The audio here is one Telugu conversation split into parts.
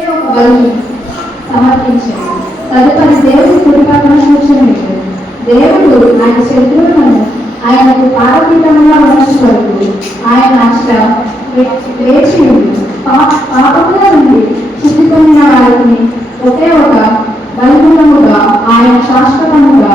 ఒకే ఒక బలి సమర్పించాడు తదుపరి దేవుడు కుడిపక్కన సూచన దేవుడు ఆయన శత్రువులను ఆయనకు పాదపీఠంగా ఉంచవరకు ఆయన అష్ట వేచి ఉంది. పా- శుద్ధి పొందిన వారిని ఒకే ఒక బలిపూర్ణముగా ఆయన శాశ్వతముగా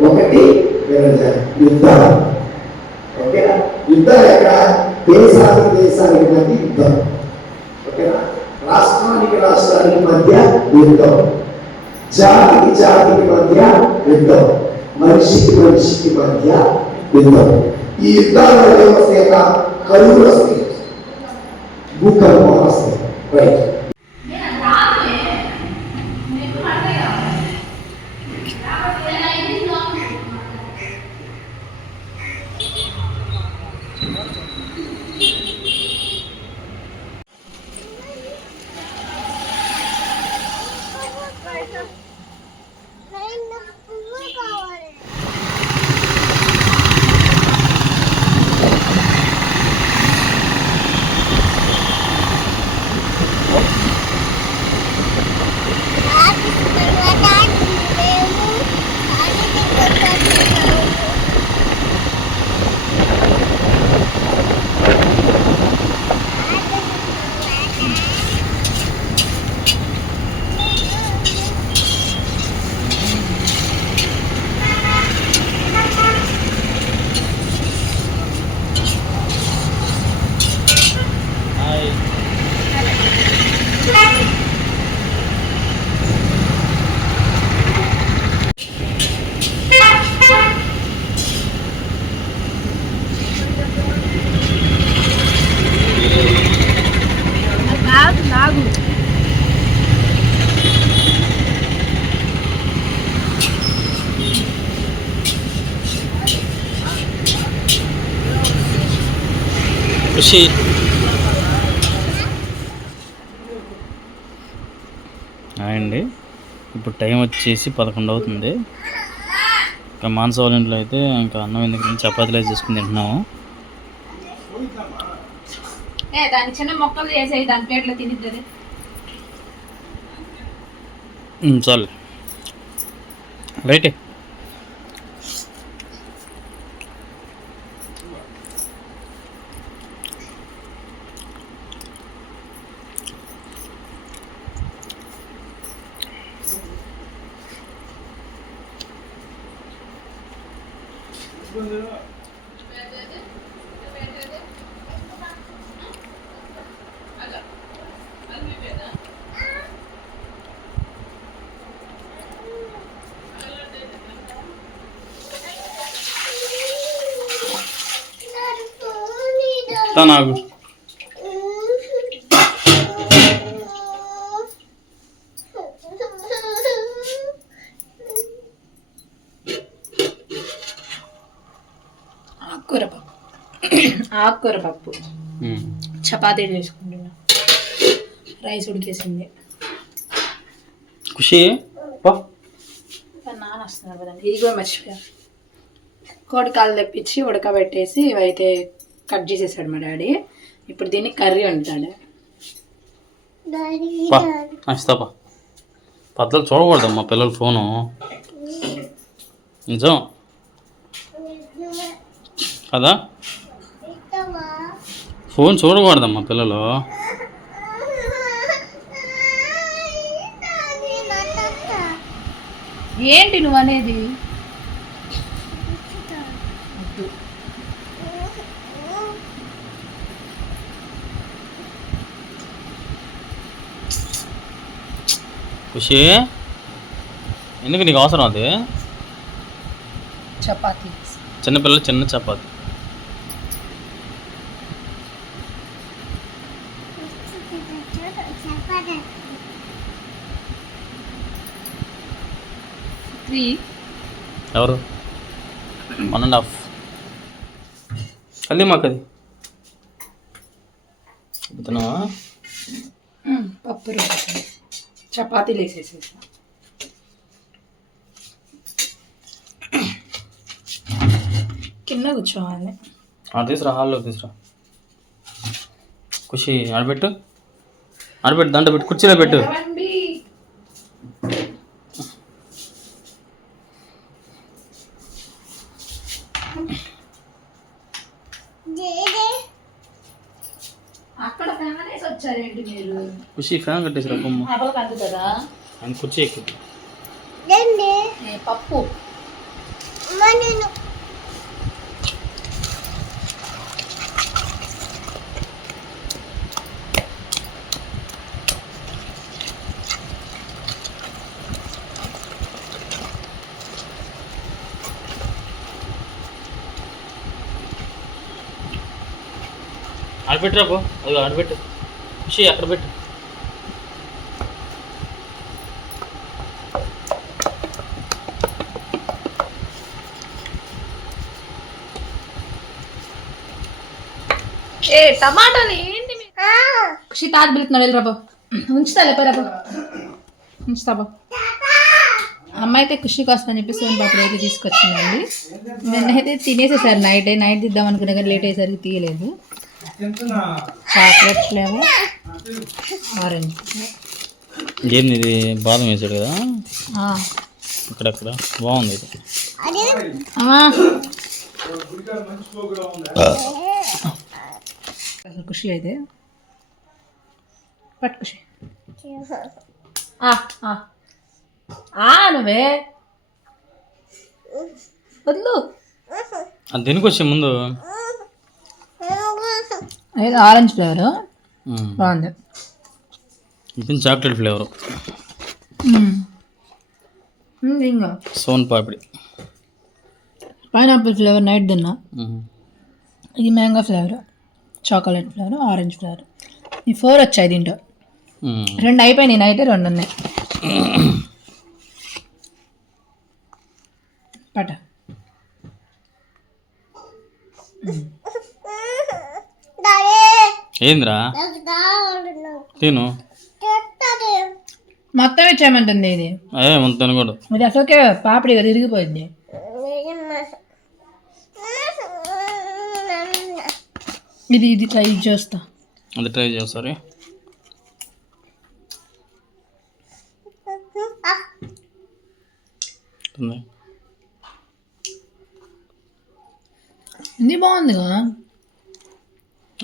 ఒకటి వినండి, యుద్ధాలు. ఓకేనా? యుద్ధాలు ఎక్కడ? దేశానికి దేశానికి మధ్య యుద్ధం. ఓకేనా? రాష్ట్రానికి రాష్ట్రానికి మధ్య యుద్ధం. జాతికి జాతికి మధ్య యుద్ధం. మనిషికి మనిషికి మధ్య యుద్ధం. ఈ యుద్ధాలలో ఏమొస్తాయి కరువులు వస్తాయి. భూకంపం వస్తాయి. రైట్ హాయ్ అండి ఇప్పుడు టైం వచ్చేసి పదకొండు అవుతుంది. ఇంకా మానస వాళ్ళ ఇంట్లో అయితే ఇంకా అన్నం ఎందుకు చపాతీలు అయితే చేసుకుని తింటున్నాము. ఏ దాని చిన్న మొక్కలు చేసేది దాని ప్లేట్లో తినిద్దది ఉమ్, చాలు. రైటే. నాకు ఆకుకూర పప్పు ఆకుకూర పప్పు చపాతీ చేసుకుంటున్నా. రైస్ ఉడికేసింది. ఖుషి? నాన్న వస్తున్నారు కదండి ఇది కూడా మర్చిపోయా. కోడి కాళ్ళు తెప్పించి ఉడకబెట్టేసి ఇవైతే కట్ చేసేసాడు మా డాడీ. ఇప్పుడు దీన్ని కర్రీ వండుతాడు పద్ధతులు చూడకూడదమ్మా పిల్లల ఫోను. నిజం. కదా ఫోన్ చూడకూడదమ్మా పిల్లలు. ఏంటి నువ్వు అనేది? ఖుషి ఎందుకు నీకు అవసరం అది? చపాతీ. చిన్నపిల్లలు చిన్న చపాతి. త్రీ. ఎవరు? One and half. అది మాకు అది చెబుతున్నావా పప్పు చపాతీలు వేసేసేసా కింద కూర్చోవాలి తీసురా హాల్లో తీసురా. ఖుషి ఆడబెట్టు. ఆడబెట్టు దాంట్లో పెట్టు కుర్చీలో పెట్టు. అక్కడ ఫ్యాన్ వేసి వచ్చారేంటి మీరు? ఖుషి ఫ్యాన్ కట్టేసిరా బొమ్మ అప్పలకు అందుతుందా ఆయన కుర్చీ ఎక్కు ఏ, పప్పు. ఆడబెట్టురా పో. అది ఆడబెట్టు ఖుషి అక్కడ పెట్టు. ఏ టమాటాలు ఏంటి ఖుషి తాత పిలుతున్నాడు ఉంచుతా అమ్మ అయితే ఖుషి కోసం అని చెప్పి సోన్ పాపడు అయితే తీసుకొచ్చిందండి నిన్నైతే తినేసేసారు నైట్. నైట్ తీద్దాం అనుకున్నా కానీ లేట్ అయ్యేసరికి తీయలేదు. Chocolate flavour orange. ఏంది ఇది? బాదం వేసాడు కదా? ఆ. ఇక్కడక్కడ. బాగుంది ఇది. అమ్మా అసలు ఖుషి అయితే. పట్టు ఖుషి. ఆ, ఆ. ఆ, నువ్వే. వద్దు అది దీనికి వచ్చే ముందు? ఏదో ఆరెంజ్ ఫ్లేవర్. బాగుంది. ఇది చాక్లెట్ ఫ్లేవర్. ఇంకా సోన్ పాపిడి. పైనాపిల్ ఫ్లేవర్ నైట్ తిన్నా. ఇది mango flavour. Chocolate flavour orange flavour. ఈ ఫోర్ వచ్చాయి దీంట్లో. రెండు అయిపోయినాయి నైట్ రెండు ఉన్నాయి. పట ఏందిరా? తిను. మొత్తం ఇచ్చేయమంటుంది ఇది. ఏ ముందు తినకూడదు ఇది అసలుకే పాపిడి కదా ఇరిగిపోయింది. ఇది ఇది ట్రై చేస్తా. అది ట్రై చేస్తారు ఉంది. ఇది బాగుందిగా.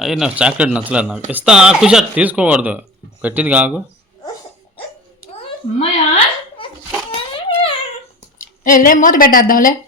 అయ్యి నాకు చాక్లెట్ నచ్చలేదు నాకు. ఇస్తా ఖుషి తీసుకోకూడదు. పెట్టింది కాకు. అమ్మాయా? ఏ మూత పెట్టేద్దాంలే.